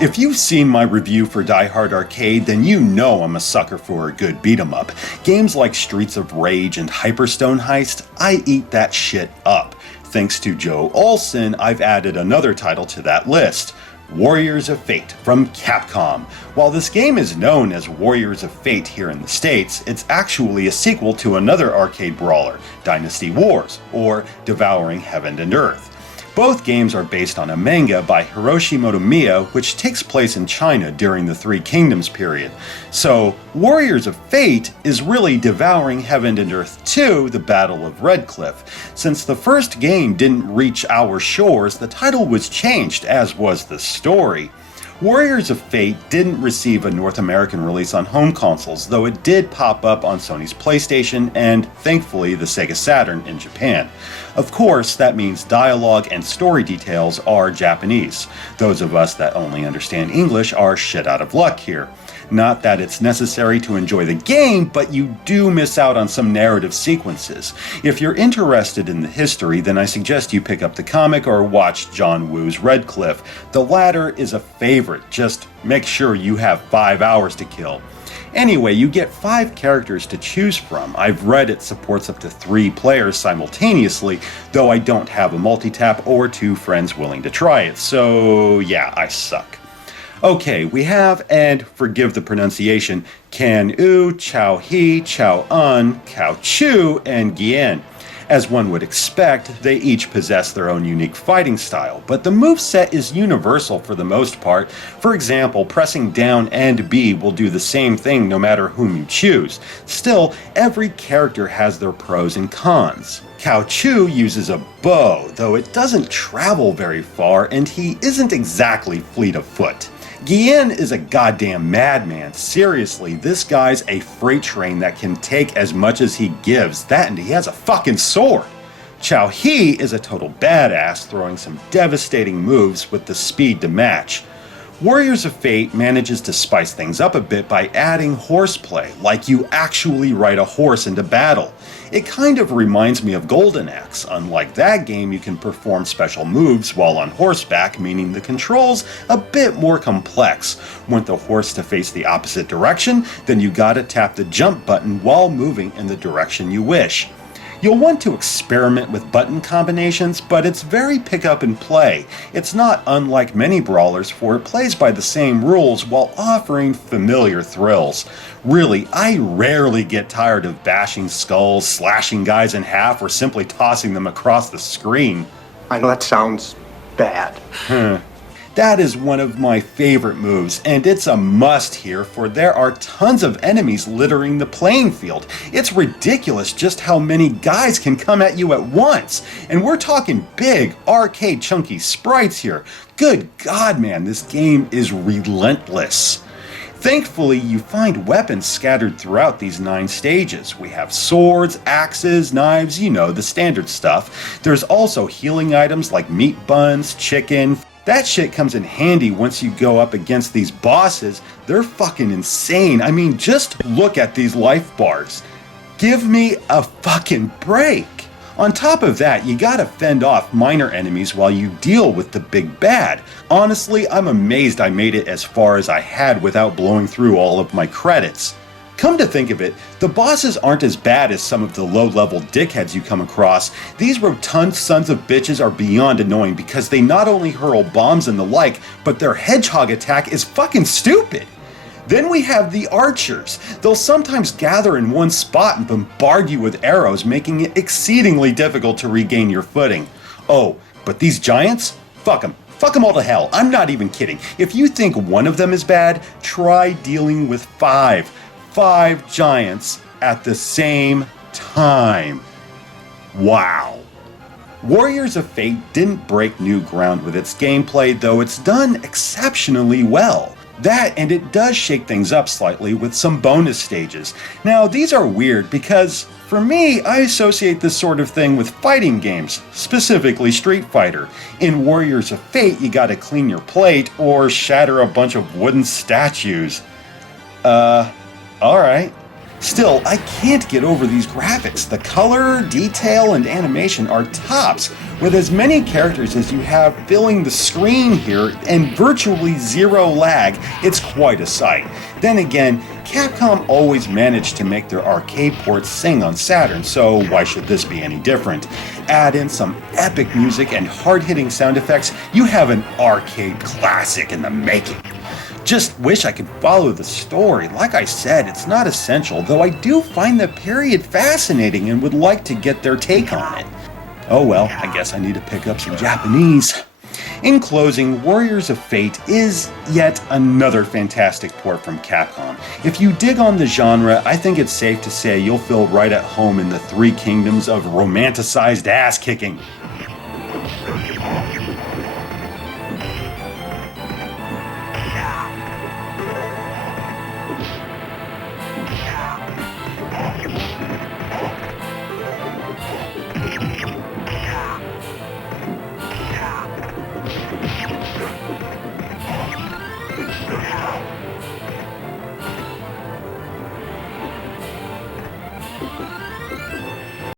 If you've seen my review for Die Hard Arcade, then you know I'm a sucker for a good beat-em-up. Games like Streets of Rage and Hyperstone Heist, I eat that shit up. Thanks to Joe Olson, I've added another title to that list, Warriors of Fate from Capcom. While this game is known as Warriors of Fate here in the States, it's actually a sequel to another arcade brawler, Dynasty Wars, or Devouring Heaven and Earth. Both games are based on a manga by Hiroshi Motomiya, which takes place in China during the Three Kingdoms period. So, Warriors of Fate is really Devouring Heaven and Earth 2, The Battle of Red Cliff. Since the first game didn't reach our shores, the title was changed, as was the story. Warriors of Fate didn't receive a North American release on home consoles, though it did pop up on Sony's PlayStation and, thankfully, the Sega Saturn in Japan. Of course, that means dialogue and story details are Japanese. Those of us that only understand English are shit out of luck here. Not that it's necessary to enjoy the game, but you do miss out on some narrative sequences. If you're interested in the history, then I suggest you pick up the comic or watch John Woo's Red Cliff. The latter is a favorite, just make sure you have 5 hours to kill. Anyway, you get 5 characters to choose from. I've read it supports up to 3 players simultaneously, though I don't have a multi-tap or 2 friends willing to try it, so yeah, I suck. Okay, we have, and forgive the pronunciation, Kan-U, Chao-He, Chao-Un, Kao-Chu, and Gien. As one would expect, they each possess their own unique fighting style, but the moveset is universal for the most part. For example, pressing down and B will do the same thing no matter whom you choose. Still, every character has their pros and cons. Kao-Chu uses a bow, though it doesn't travel very far, and he isn't exactly fleet of foot. Gien is a goddamn madman. Seriously, this guy's a freight train that can take as much as he gives. That and he has a fucking sword. Chao-He is a total badass, throwing some devastating moves with the speed to match. Warriors of Fate manages to spice things up a bit by adding horseplay, like you actually ride a horse into battle. It kind of reminds me of Golden Axe. Unlike that game, you can perform special moves while on horseback, meaning the controls a bit more complex. Want the horse to face the opposite direction? Then you gotta tap the jump button while moving in the direction you wish. You'll want to experiment with button combinations, but it's very pick up and play. It's not unlike many brawlers, for it plays by the same rules while offering familiar thrills. Really, I rarely get tired of bashing skulls, slashing guys in half, or simply tossing them across the screen. I know that sounds bad. That is one of my favorite moves, and it's a must here, for there are tons of enemies littering the playing field. It's ridiculous just how many guys can come at you at once, and we're talking big, arcade chunky sprites here. Good God, man, this game is relentless. Thankfully, you find weapons scattered throughout these 9 stages. We have swords, axes, knives, you know, the standard stuff. There's also healing items like meat buns, chicken. That shit comes in handy once you go up against these bosses. They're fucking insane. I mean, just look at these life bars. Give me a fucking break. On top of that, you gotta fend off minor enemies while you deal with the big bad. Honestly, I'm amazed I made it as far as I had without blowing through all of my credits. Come to think of it, the bosses aren't as bad as some of the low-level dickheads you come across. These rotund sons of bitches are beyond annoying because they not only hurl bombs and the like, but their hedgehog attack is fucking stupid. Then we have the archers. They'll sometimes gather in one spot and bombard you with arrows, making it exceedingly difficult to regain your footing. Oh, but these giants? Fuck them. Fuck them all to hell. I'm not even kidding. If you think one of them is bad, try dealing with 5 giants at the same time. Wow. Warriors of Fate didn't break new ground with its gameplay, though it's done exceptionally well. That, and it does shake things up slightly with some bonus stages. Now, these are weird because, for me, I associate this sort of thing with fighting games, specifically Street Fighter. In Warriors of Fate, you gotta clean your plate or shatter a bunch of wooden statues. Alright. Still, I can't get over these graphics. The color, detail, and animation are tops, with as many characters as you have filling the screen here and virtually zero lag. It's quite a sight. Then again, Capcom always managed to make their arcade ports sing on Saturn, so why should this be any different? Add in some epic music and hard-hitting sound effects, you have an arcade classic in the making. Just wish I could follow the story. Like I said, it's not essential, though I do find the period fascinating and would like to get their take on it. Oh well, I guess I need to pick up some Japanese. In closing, Warriors of Fate is yet another fantastic port from Capcom. If you dig on the genre, I think it's safe to say you'll feel right at home in the three kingdoms of romanticized ass-kicking.